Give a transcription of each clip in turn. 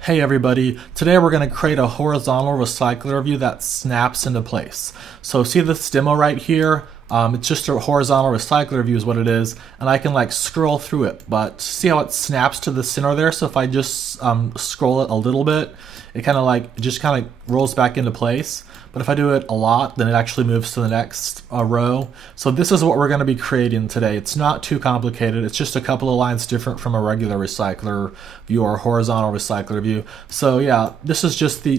Hey everybody, today we're going to create a horizontal recycler view that snaps into place. So see this demo right here? It's just a horizontal recycler view is what it is, and I can like scroll through it, but see how it snaps to the center there? So if I just scroll it a little bit, it kind of rolls back into place. But if I do it a lot, then it actually moves to the next row. So this is what we're going to be creating today. It's not too complicated. It's just a couple of lines different from a regular recycler view or horizontal recycler view. So yeah, this is just to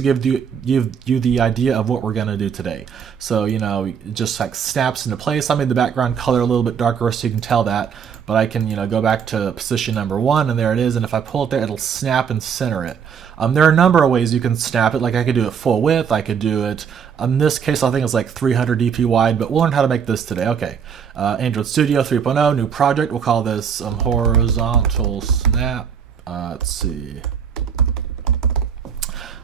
give you the idea of what we're going to do today. So it just like snaps into place. I made the background color a little bit darker so you can tell that. But I can go back to position number 1, and there it is. And if I pull it there, it'll snap and center it. There are a number of ways you can snap it. Like I could do it full width. I could do it. In this case, I think it's like 300 dp wide. But we'll learn how to make this today. Okay. Android Studio 3.0, new project. We'll call this horizontal snap. Let's see.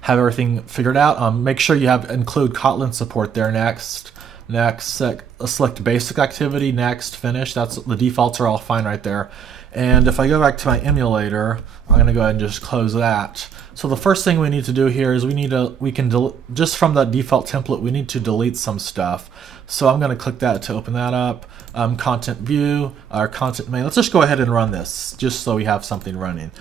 Have everything figured out. Make sure you include Kotlin support there next. Select basic activity, next, finish. That's the defaults are all fine right there. And if I go back to my emulator, I'm going to go ahead and just close that. So the first thing we need to do here is just from the default template, we need to delete some stuff. So I'm going to click that to open that up. Content view, our content main. Let's just go ahead and run this just so we have something running.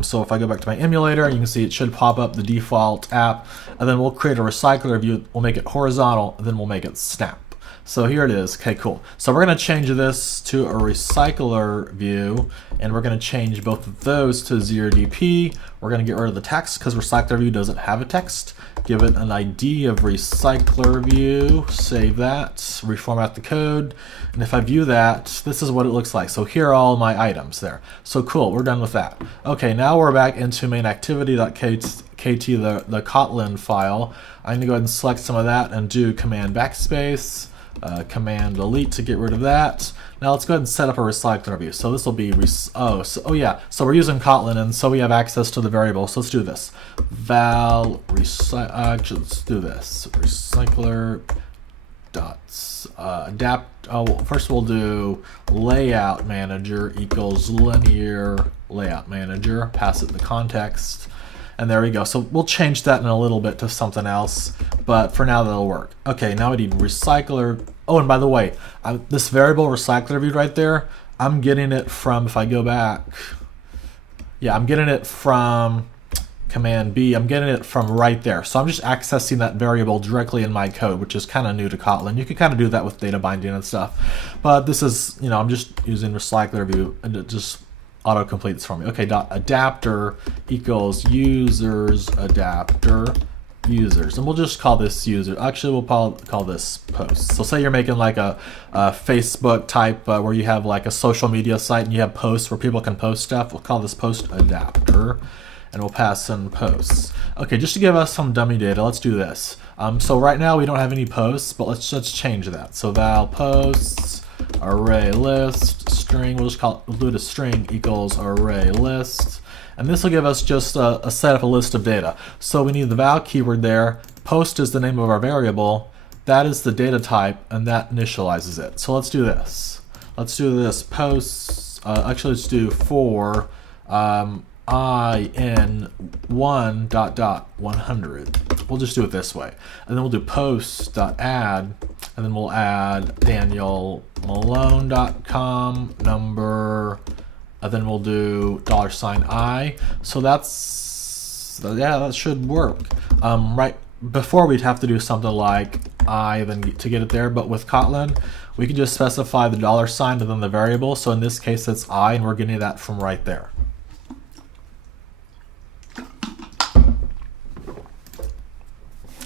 So if I go back to my emulator, you can see it should pop up the default app, and then we'll create a recycler view. We'll make it horizontal, and then we'll make it snap. So here it is. Okay, cool. So we're going to change this to a recycler view, and we're going to change both of those to 0dp. We're going to get rid of the text because recycler view doesn't have a text. Give it an ID of recycler view. Save that. Reformat the code. And if I view that, this is what it looks like. So here are all my items there. So cool. We're done with that. Okay, now we're back into main activity.kt, the Kotlin file. I'm going to go ahead and select some of that and do command backspace. Command delete to get rid of that. Now let's go ahead and set up a recycler view. So this will be so we're using Kotlin, and so we have access to the variable. So let's do this. Let's do this. Recycler dots adapt. First we'll do layout manager equals linear layout manager. Pass it the context. And there we go. So we'll change that in a little bit to something else, but for now that'll work. Okay, now we need recycler. Oh, and by the way, this variable recycler view right there, I'm getting it from, if I go back, yeah, I'm getting it from command B. I'm getting it from right there. So I'm just accessing that variable directly in my code, which is kind of new to Kotlin. You can kind of do that with data binding and stuff, but this is, I'm just using recycler view, and it just auto completes for me. Okay, dot adapter equals users adapter users, and we'll just call this user. Actually, we'll call this post. So say you're making like a Facebook type where you have like a social media site and you have posts where people can post stuff. We'll call this post adapter, and we'll pass in posts. Okay, just to give us some dummy data, let's do this. So right now we don't have any posts, but let's change that. So val posts array list string, we'll do it a string equals array list, and this will give us just a set of a list of data. So we need the val keyword there. Post is the name of our variable, that is the data type, and that initializes it. So let's do this. Let's do this posts. Actually, let's do for I in 1.100. We'll just do it this way, and then we'll do post.add, and then we'll add danielmalone.com number, and then we'll do $i. So that should work. Right before we'd have to do something like I then to get it there, but with Kotlin we can just specify the $, and then the variable. So in this case it's I, and we're getting that from right there.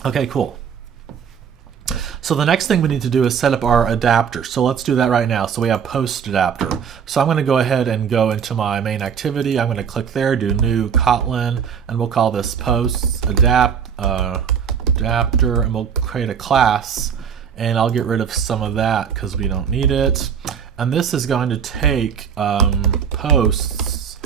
Okay, cool. So the next thing we need to do is set up our adapter. So let's do that right now. So we have post adapter. So I'm going to go ahead and go into my main activity. I'm going to click there, do new Kotlin, and we'll call this post adapter, and we'll create a class, and I'll get rid of some of that because we don't need it. And this is going to take posts.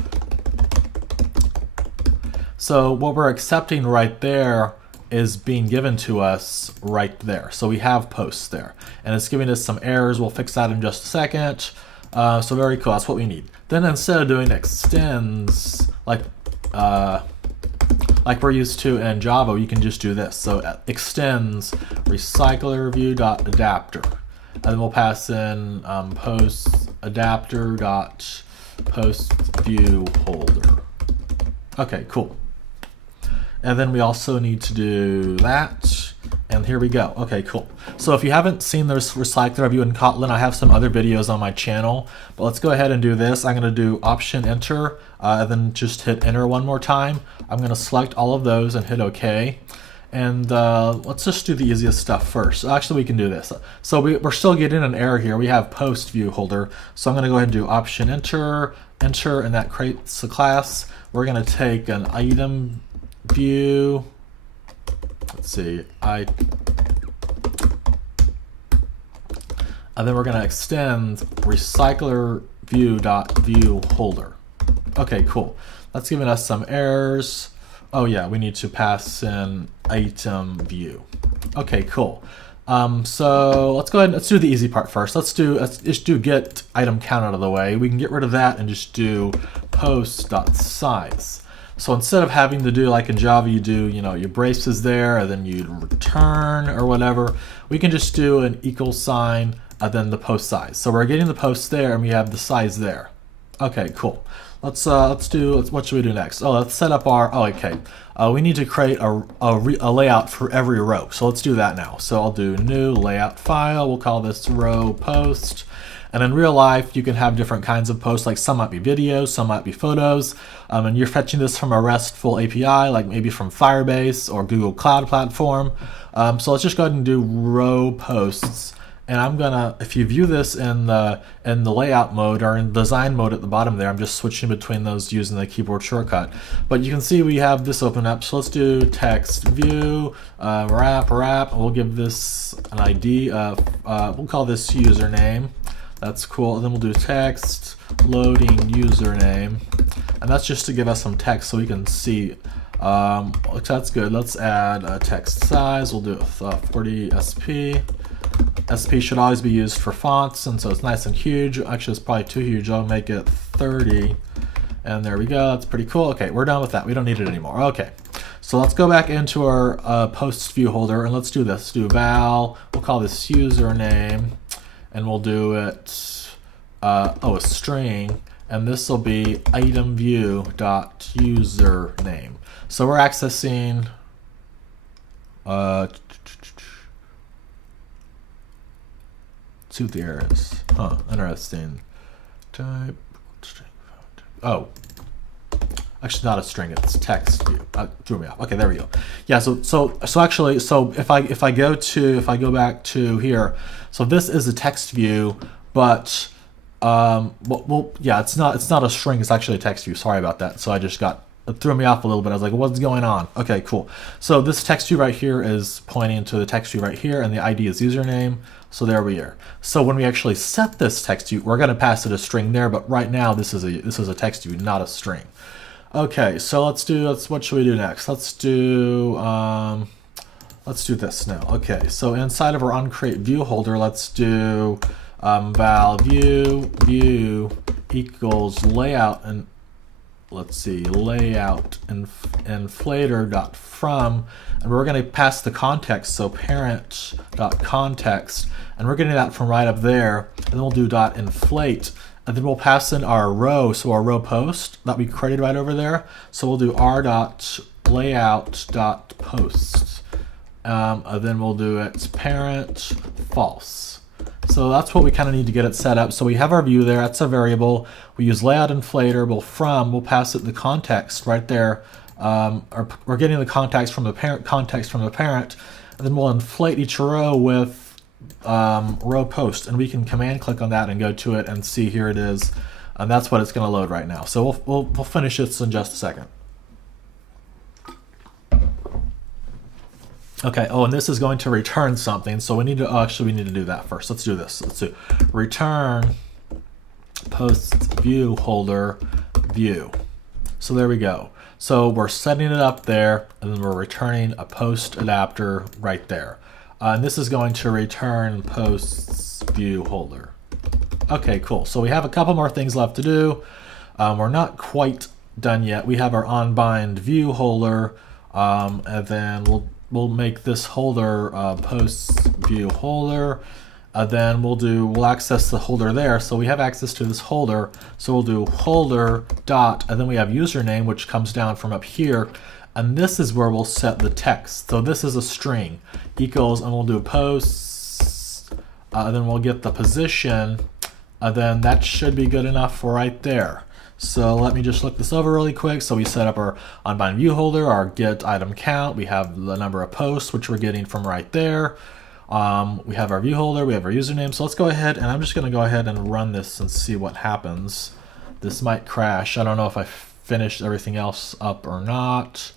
So what we're accepting right there is being given to us right there. So we have posts there, and it's giving us some errors. We'll fix that in just a second. So very cool, that's what we need. Then instead of doing extends, like like we're used to in Java, you can just do this. So it extends RecyclerView.adapter, and then we'll pass in postAdapter.postViewHolder. Okay, cool. And then we also need to do that. And here we go. Okay, cool. So if you haven't seen this RecyclerView in Kotlin, I have some other videos on my channel. But let's go ahead and do this. I'm going to do Option Enter, and then just hit Enter one more time. I'm going to select all of those and hit OK. And let's just do the easiest stuff first. Actually, we can do this. So we're still getting an error here. We have post view holder. So I'm going to go ahead and do Option Enter, Enter, and that creates a class. We're going to take an item view. Let's see, and then we're going to extend RecyclerView.viewHolder. Okay, cool. That's giving us some errors. Oh yeah, we need to pass in item view. Okay, cool. So let's go ahead and let's do the easy part first. Let's just do get item count out of the way. We can get rid of that and just do post.size. So instead of having to do like in Java, you do, your braces there, and then you return or whatever, we can just do an equal sign and then the post size. So we're getting the post there and we have the size there. Okay, cool. What should we do next? Oh, let's set up we need to create a layout for every row. So let's do that now. So I'll do new layout file. We'll call this row post. And in real life, you can have different kinds of posts, like some might be videos, some might be photos, and you're fetching this from a RESTful API, like maybe from Firebase or Google Cloud Platform. So let's just go ahead and do row posts. And I'm gonna, if you view this in the layout mode or in design mode at the bottom there, I'm just switching between those using the keyboard shortcut. But you can see we have this open up. So let's do text view, wrap, and we'll give this an ID. We'll call this username. That's cool. And then we'll do text loading username, and that's just to give us some text so we can see. That's good. Let's add a text size. We'll do 40 SP. SP should always be used for fonts, and so it's nice and huge. Actually, it's probably too huge. I'll make it 30, and there we go. That's pretty cool. Okay, we're done with that. We don't need it anymore. Okay, so let's go back into our post view holder, and let's do this. Let's do val. We'll call this username. And we'll do it, a string, and this will be item view dot username. So we're accessing, see what the error is. Huh, interesting. Type, actually not a string, it's text view. Threw me off. Okay, there we go. Yeah, so actually, if I go back to here, so this is a text view, but yeah, it's not a string, it's actually a text view. Sorry about that. So it threw me off a little bit. I was like, what's going on? Okay, cool. So this text view right here is pointing to the text view right here, and the ID is username. So there we are. So when we actually set this text view, we're going to pass it a string there, but right now this is a text view, not a string. Okay, so what should we do next? Let's do this now. Okay, so inside of our onCreate view holder, let's do val view equals layout, and let's see, layout inflator.from, and we're going to pass the context, so parent.context, and we're getting that from right up there, and then we'll do .inflate. And then we'll pass in our row, so our row post that we created right over there. So we'll do r.layout.post. And then we'll do its parent false. So that's what we kind of need to get it set up. So we have our view there, that's a variable. We use layout inflator, we'll pass it the context right there. We're getting the context from the parent, and then we'll inflate each row with row post, and we can command click on that and go to it and see here it is, and that's what it's going to load right now. So we'll finish this in just a second. Okay, and this is going to return something, so we need to do that first. Let's do this. Let's do return post view holder view. So there we go. So we're setting it up there, and then we're returning a post adapter right there. And this is going to return posts view holder. Okay, cool. So we have a couple more things left to do. We're not quite done yet. We have our onBind view holder, and then we'll make this holder posts view holder. Then we'll access the holder there. So we have access to this holder. So we'll do holder dot, and then we have username, which comes down from up here. And this is where we'll set the text. So this is a string equals, and we'll do posts. Then we'll get the position. Then that should be good enough for right there. So let me just look this over really quick. So we set up our onBind view holder, our get item count. We have the number of posts, which we're getting from right there. We have our view holder, we have our username. So let's go ahead, and I'm just going to go ahead and run this and see what happens. This might crash. I don't know if I finished everything else up or not.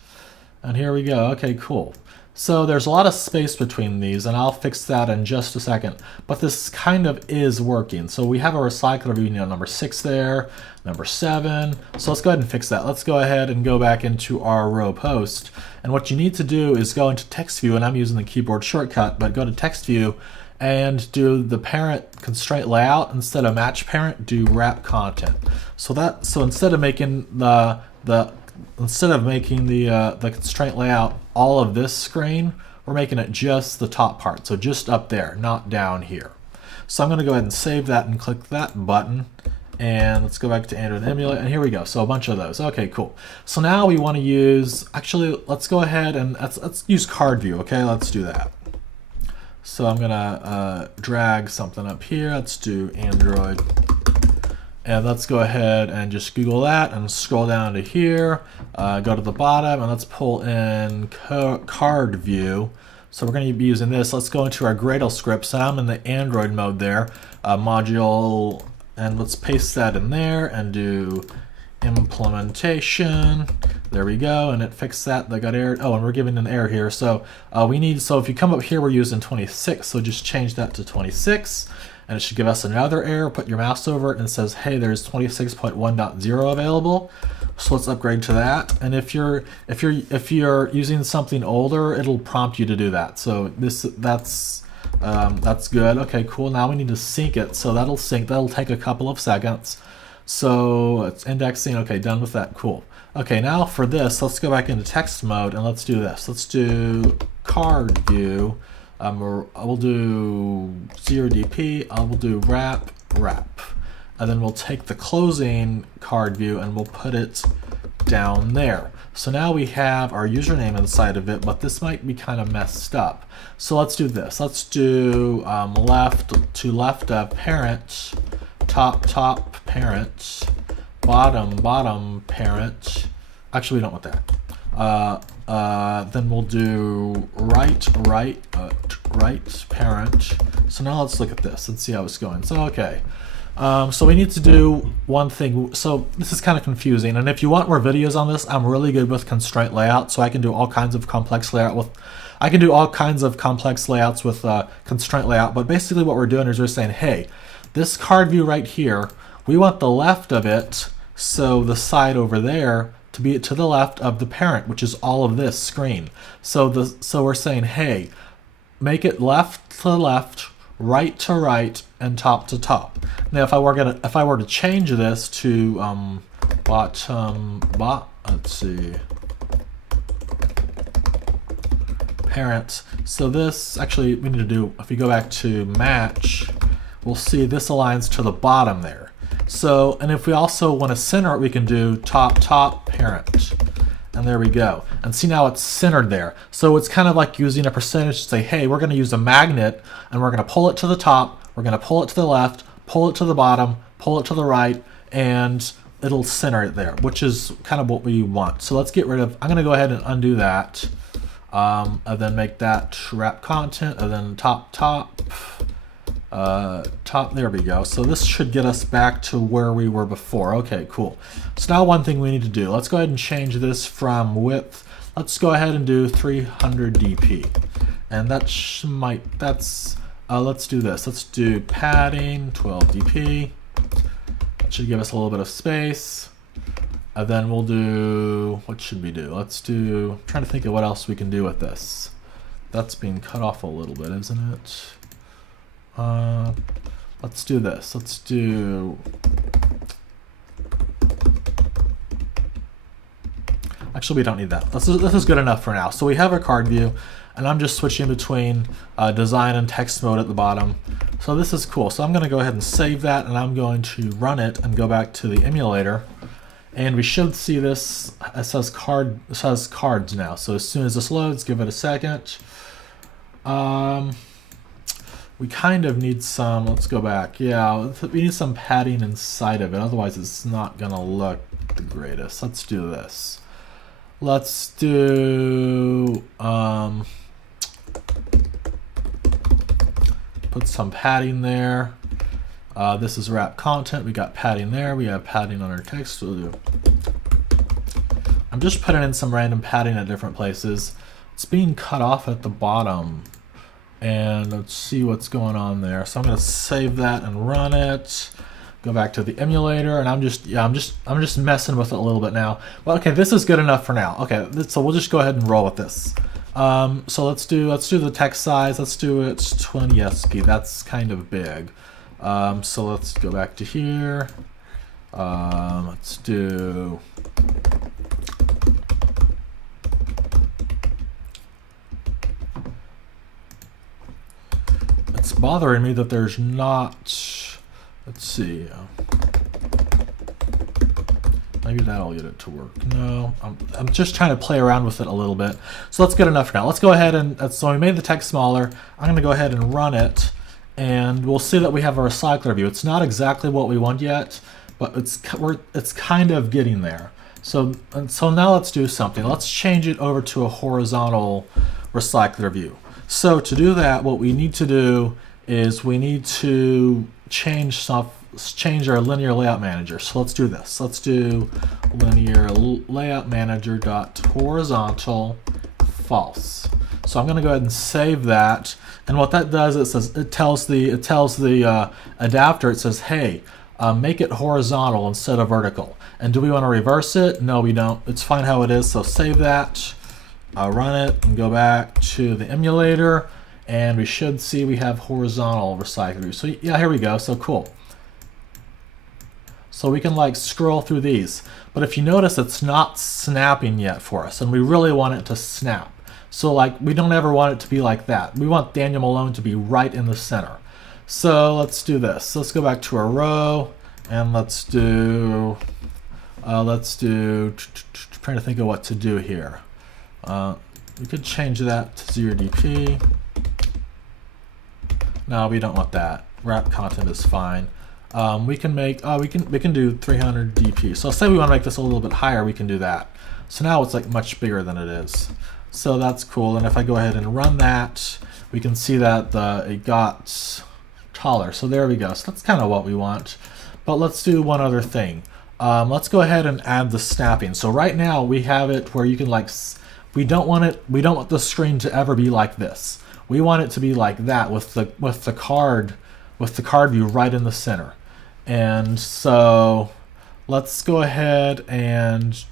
And here we go. Okay, cool. So there's a lot of space between these, and I'll fix that in just a second. But this kind of is working. So we have a RecyclerView, number 6 there, number 7. So let's go ahead and fix that. Let's go ahead and go back into our row post. And what you need to do is go into text view, and I'm using the keyboard shortcut, but go to text view and do the parent constraint layout. Instead of match parent, do wrap content. So instead of making the constraint layout all of this screen, we're making it just the top part, so just up there, not down here. So I'm going to go ahead and save that and click that button, and let's go back to Android Emulate, and here we go. So a bunch of those. Okay, cool. So now we want to use, actually, let's go ahead and let's use card view. Okay, let's do that. So I'm going to drag something up here. Let's do Android. And let's go ahead and just Google that and scroll down to here, go to the bottom, and let's pull in card view. So we're going to be using this. Let's go into our Gradle script. So I'm in the Android mode there, module, and let's paste that in there and do implementation. There we go, and it fixed that. They got error. Oh, and we're giving an error here. So so if you come up here, we're using 26. So just change that to 26. And it should give us another error. Put your mouse over it and it says, hey, there's 26.1.0 available. So let's upgrade to that. And if you're using something older, it'll prompt you to do that. So that's good. Okay, cool. Now we need to sync it. So that'll sync. That'll take a couple of seconds. So it's indexing. Okay, done with that. Cool. Okay, now for this, let's go back into text mode and let's do this. Let's do card view. I will do 0dp, I will do wrap, and then we'll take the closing card view and we'll put it down there. So now we have our username inside of it, but this might be kind of messed up. So let's do this. Let's do left to left of parent, top parent, bottom parent. Actually, we don't want that. Then we'll do right parent. So now let's look at this and see how it's going. So okay, so we need to do one thing. So this is kind of confusing, and if you want more videos on this, I'm really good with constraint layout, so I can do all kinds of complex layouts with constraint layout. But basically what we're doing is we're saying, hey, this card view right here, we want the left of it, so the side over there, to be to the left of the parent, which is all of this screen. So we're saying, hey, make it left to left, right to right, and top to top. Now, if I were to change this to let's see, parent. So this actually we need to do. If we go back to match, we'll see this aligns to the bottom there. So, and if we also want to center it, we can do top parent. And there we go. And see, now it's centered there. So it's kind of like using a percentage to say, hey, we're going to use a magnet and we're going to pull it to the top, we're going to pull it to the left, pull it to the bottom, pull it to the right, and it'll center it there, which is kind of what we want. So let's get rid of, I'm going to go ahead and undo that. And then make that wrap content, and then top, there we go. So this should get us back to where we were before. Okay, cool. So now one thing we need to do, let's go ahead and change this from width. Let's go ahead and do 300 dp. And let's do this. Let's do padding 12 dp. That should give us a little bit of space. And then we'll do, what should we do? I'm trying to think of what else we can do with this. That's being cut off a little bit, isn't it? Let's do this. Let's do Actually, we don't need that. This is good enough for now. So we have our card view, and I'm just switching between design and text mode at the bottom. So this is cool. So I'm going to go ahead and save that, and I'm going to run it and go back to the emulator. And we should see this. It says cards now. So as soon as this loads, give it a second. We kind of need some, let's go back. Yeah, we need some padding inside of it. Otherwise, it's not going to look the greatest. Let's do this. Let's do, put some padding there. This is wrap content. We got padding there. We have padding on our text. We'll do. I'm just putting in some random padding at different places. It's being cut off at the bottom. And let's see what's going on there. So I'm going to save that and run it. Go back to the emulator, and I'm just messing with it a little bit now. Well, okay, this is good enough for now. Okay, so we'll just go ahead and roll with this. So let's do the text size. Let's do it 20 ASCII. That's kind of big. So let's go back to here. Let's do. It's bothering me that there's not, let's see, maybe that'll get it to work. No, I'm just trying to play around with it a little bit. So let's get enough for now. Let's go ahead and, so we made the text smaller. I'm going to go ahead and run it, and we'll see that we have a recycler view. It's not exactly what we want yet, but it's kind of getting there. So now let's do something. Let's change it over to a horizontal recycler view. So to do that, what we need to do is we need to change our linear layout manager. So let's do this. Let's do linear layout manager dot horizontal false. So I'm going to go ahead and save that. And what that does, it tells the adapter. It says, hey, make it horizontal instead of vertical. And do we want to reverse it? No, we don't. It's fine how it is. So save that. Run it and go back to the emulator, and we should see we have horizontal recycler. So yeah, here we go. So cool. So we can like scroll through these, but if you notice, it's not snapping yet for us, and we really want it to snap. So like we don't ever want it to be like that. We want Daniel Malone to be right in the center. So let's do this. Let's go back to our row, and let's do trying to think of what to do here. We could change that to 0dp. No, we don't want that. Wrap content is fine. We can make we can do 300 dp. So say we want to make this a little bit higher, we can do that. So now it's like much bigger than it is. So that's cool. And if I go ahead and run that, we can see that it got taller. So there we go. So that's kind of what we want. But let's do one other thing. Let's go ahead and add the snapping. So right now we have it where you can like. We don't want the screen to ever be like this. We want it to be like that with the card view right in the center. And so let's go ahead and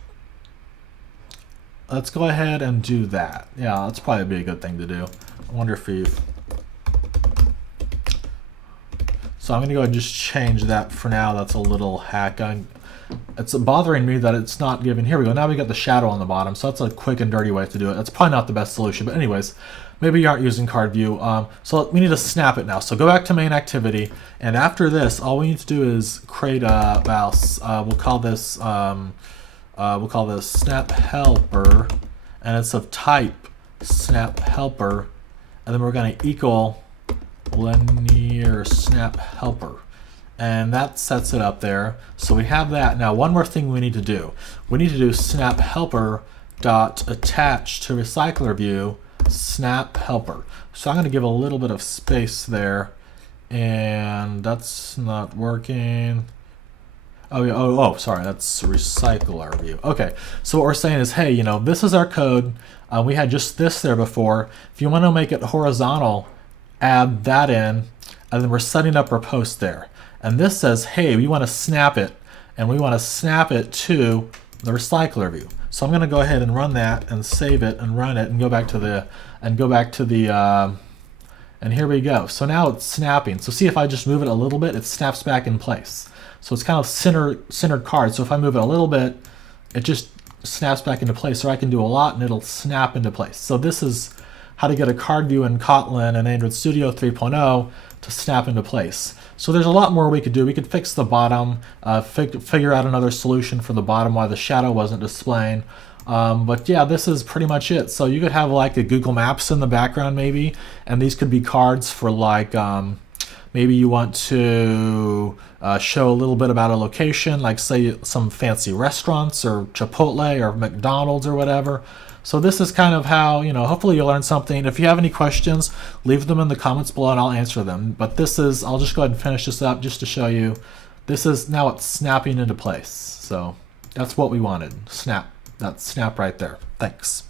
do that. Yeah, that's probably be a good thing to do. I wonder if so I'm gonna go ahead and just change that for now. That's a little hack. It's bothering me that it's not giving. Here we go. Now we got the shadow on the bottom. So that's a quick and dirty way to do it. That's probably not the best solution. But anyways, maybe you aren't using card view. So we need to snap it now. So go back to main activity. And after this, all we need to do is create a mouse. We'll call this SnapHelper. And it's of type SnapHelper. And then we're going to equal linear SnapHelper. And that sets it up there. So we have that. Now one more thing we need to do. We need to do SnapHelper dot attach to RecyclerView SnapHelper. So I'm going to give a little bit of space there, and that's not working. Oh, sorry, that's RecyclerView. Okay, so what we're saying is, hey, this is our code. We had just this there before. If you want to make it horizontal, add that in, and then we're setting up our post there. And this says, hey, we want to snap it, and we want to snap it to the recycler view. So I'm going to go ahead and run that and save it and run it and go back to the and here we go. So now it's snapping. So see, if I just move it a little bit, it snaps back in place. So it's kind of centered card. So if I move it a little bit, it just snaps back into place, or I can do a lot and it'll snap into place. So this is how to get a card view in Kotlin and Android Studio 3.0 to snap into place. So there's a lot more we could do. We could fix the bottom, figure out another solution for the bottom why the shadow wasn't displaying. But yeah, this is pretty much it. So you could have like a Google Maps in the background maybe, and these could be cards for like, maybe you want to show a little bit about a location, like say some fancy restaurants or Chipotle or McDonald's or whatever. So this is kind of how, hopefully you learned something. If you have any questions, leave them in the comments below and I'll answer them. But this is, I'll just go ahead and finish this up just to show you. This is, now it's snapping into place. So that's what we wanted. Snap. That snap right there. Thanks.